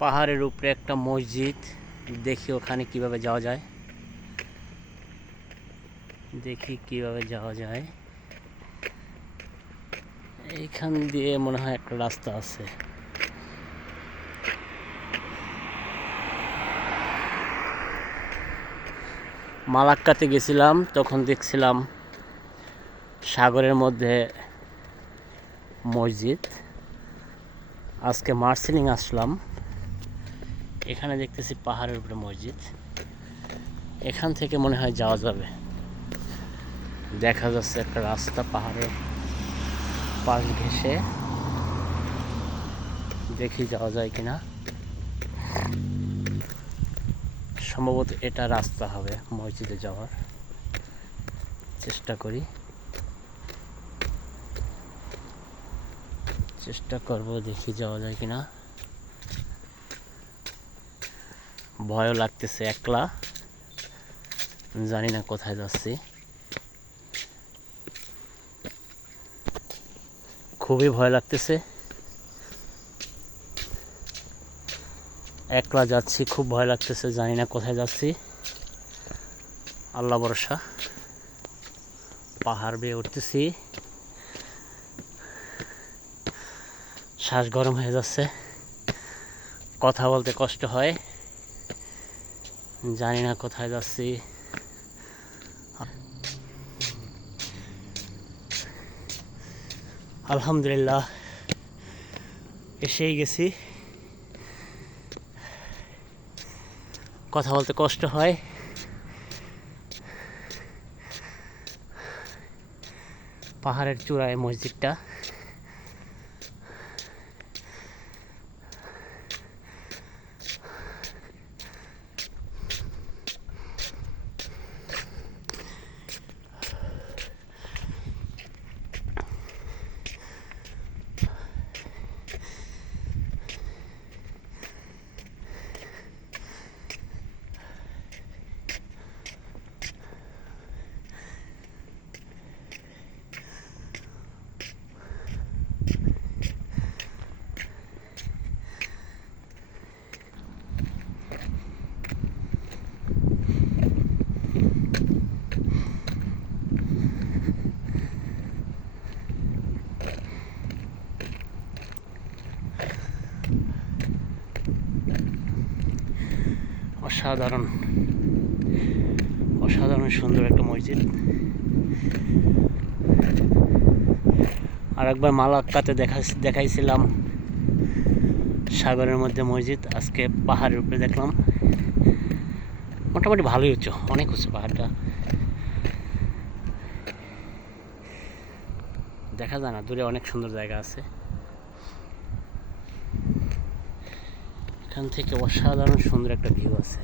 পাহাড়ের উপরে একটা মসজিদ, দেখি ওখানে কিভাবে যাওয়া যায়। এইখান দিয়ে মনে হয় একটা রাস্তা আছে। মালাক্কাতে গেছিলাম, তখন দেখছিলাম সাগরের মধ্যে মসজিদ। আজকে মার্সেলিং আসলাম, এখানে দেখতেছি পাহাড়ের উপরে মসজিদ। এখান থেকে মনে হয় যাওয়া যাবে। দেখা যাচ্ছে একটা রাস্তা পাহাড়ের পাশ ঘেঁষে, দেখি যাওয়া যায় কিনা। সম্ভবত এটা রাস্তা হবে মসজিদে যাওয়ার। চেষ্টা করব, দেখি যাওয়া যায় কিনা। ভয়ও লাগতেছে, একলা, জানি না কোথায় যাচ্ছি। খুবই ভয় লাগতেছে, একলা যাচ্ছি, খুব ভয় লাগতেছে, জানি না কোথায় যাচ্ছি। আল্লাহ ভরসা। পাহাড় বেয়ে উঠতেছি, শ্বাস গরম হয়ে যাচ্ছে, কথা বলতে কষ্ট হয়, জানি না কোথায় যাচ্ছি। আলহামদুলিল্লাহ এসেই গেছি। কথা বলতে কষ্ট হয়, পাহাড়ের চূড়ায় মসজিদটা। অসাধারণ সুন্দর একটা মসজিদ। আর একবার মালাক্কাতে দেখাইছিলাম সাগরের মধ্যে মসজিদ, আজকে পাহাড়ের উপরে দেখলাম। মোটামুটি ভালোই উঁচু, অনেক উঁচু পাহাড়টা, দেখা যায় না, দূরে অনেক সুন্দর জায়গা আছে। এখান থেকে অসাধারণ সুন্দর একটা ভিউ আছে।